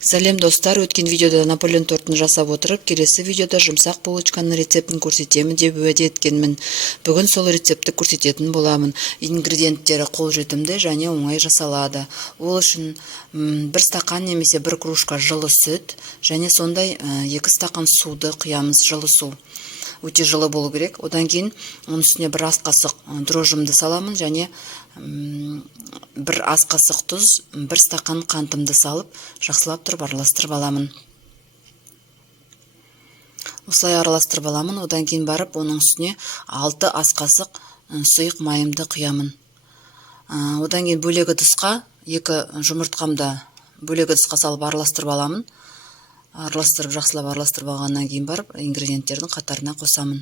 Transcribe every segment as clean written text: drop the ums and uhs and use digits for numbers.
Сәлем достар, өткен видеода Наполеон тортын жасап отырып, келесі видеода жұмсақ булочканың рецептін көрсетемін деп уәде еткенмін. Бүгін сол рецепті көрсететін боламын. Ингредиенттері қолжетімді және оңай жасалады. Ол үшін 1 стакан немесе 1 кружка жылы сүт және сондай 2 стакан суды құямыз, жылы су. Өте жылы болу керек. Одан кейін оның үстіне 1 ас қасық дрожжымды саламын және 1 ас қасық тұз, 1 стакан қантымды салып, жақсылап тұрып араластырып аламын. Осылай араластырып аламын. Одан кейін барып, оның үстіне 6 ас қасық сұйық майымды құямын. Одан кейін бөлек ыдысқа 2 жұмыртқамды бөлек ыдысқа салып араластырып аламын. Араластырып, жақсылап араластырып алғаннан кейін барып, ингредиенттердің қатарына қосамын.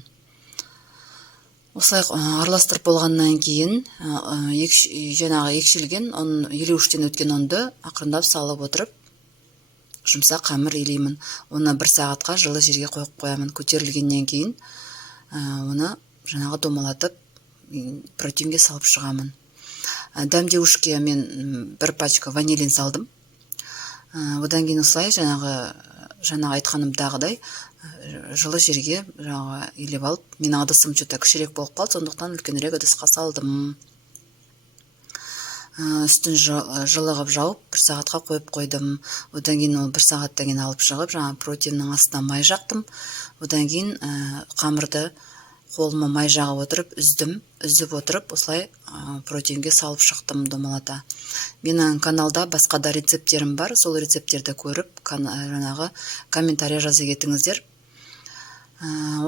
Осылай араластырып болғаннан кейін жаңағы екшелген елеуіштен өткен ұнды ақырындап салып отырып, жұмсақ қамыр илеймін. Оны 1 сағатқа жылы жерге қойып қоямын. Көтерілгеннен кейін оны жаңағы домалатып протеинге салып шығамын. Дәмдеуішке мен 1 пачка ванилин салдым. Одан кейін осылай жаңағы айтқанымдағыдай жылы жерге илеп алып, менің ыдысым кішірек болып қалды, сондықтан үлкенірек ыдысқа салдым. Үстін жылығып жауып 1 сағатқа қойып қойдым. Одан кейін 1 сағаттан кейін алып шығып, протеиннің астына май жақтым. Одан кейін қамырды қолыма май жағып отырып, үзіп отырып, осылай протеинге салып шықтым домалата. Менің каналда басқа да рецептерім бар, сол рецептерді көріп, жаңағы комментария жаза кетіңіздер.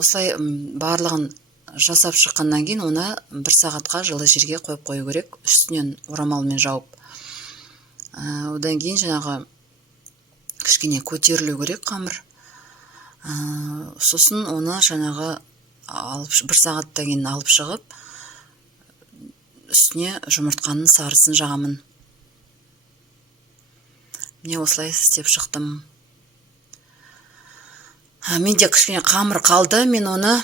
Осылай барлығын жасап шыққаннан кейін оны 1 сағатқа жылы жерге қойып қою керек, үстінен орамалмен жауып. Одан кейін жаңағы кішкене көтерілу керек қамыр. Сосын оны жаңағы 1 сағаттан кейін алып шығып, үстіне жұмыртқаның сарысын жағамын. Міне осылай істеп шықтым. Менде кішкене қамыр қалды, мен оны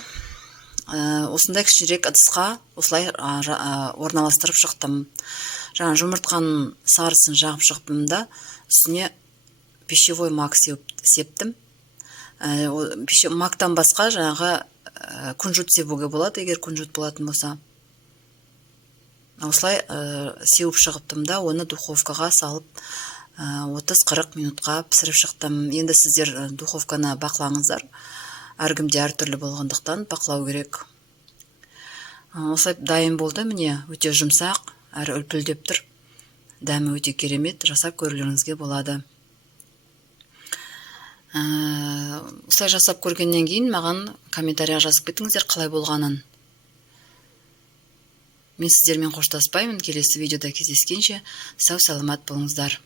осындай кішірек ыдысқа осылай орналастырып шықтым. Жаңа жұмыртқаның сарысын жағып шықтым да, үстіне пищевой мак септім. Мактан басқа жаңағы күнжіт себуге болады, егер күнжіт болатын болса. Осылай сеуіп шығыптым да, оны духовкаға салып 30-40 минутқа пісіріп шықтым. Енді сіздер духовканы бақылаңыздар. Әркімде әртүрлі болғандықтан бақылау керек. Осылай дайын болды, міне өте жұмсақ, әрі үлпілдеп тұр. Дәмі өте керемет, жасап көрулеріңізге болады. Осылай жасап көргеннен кейін маған комментария жазып кетіңіздер қалай болғанын. Мен сіздермен қоштаспаймын. Келесі видеода кездескенше сау саламат болыңыздар.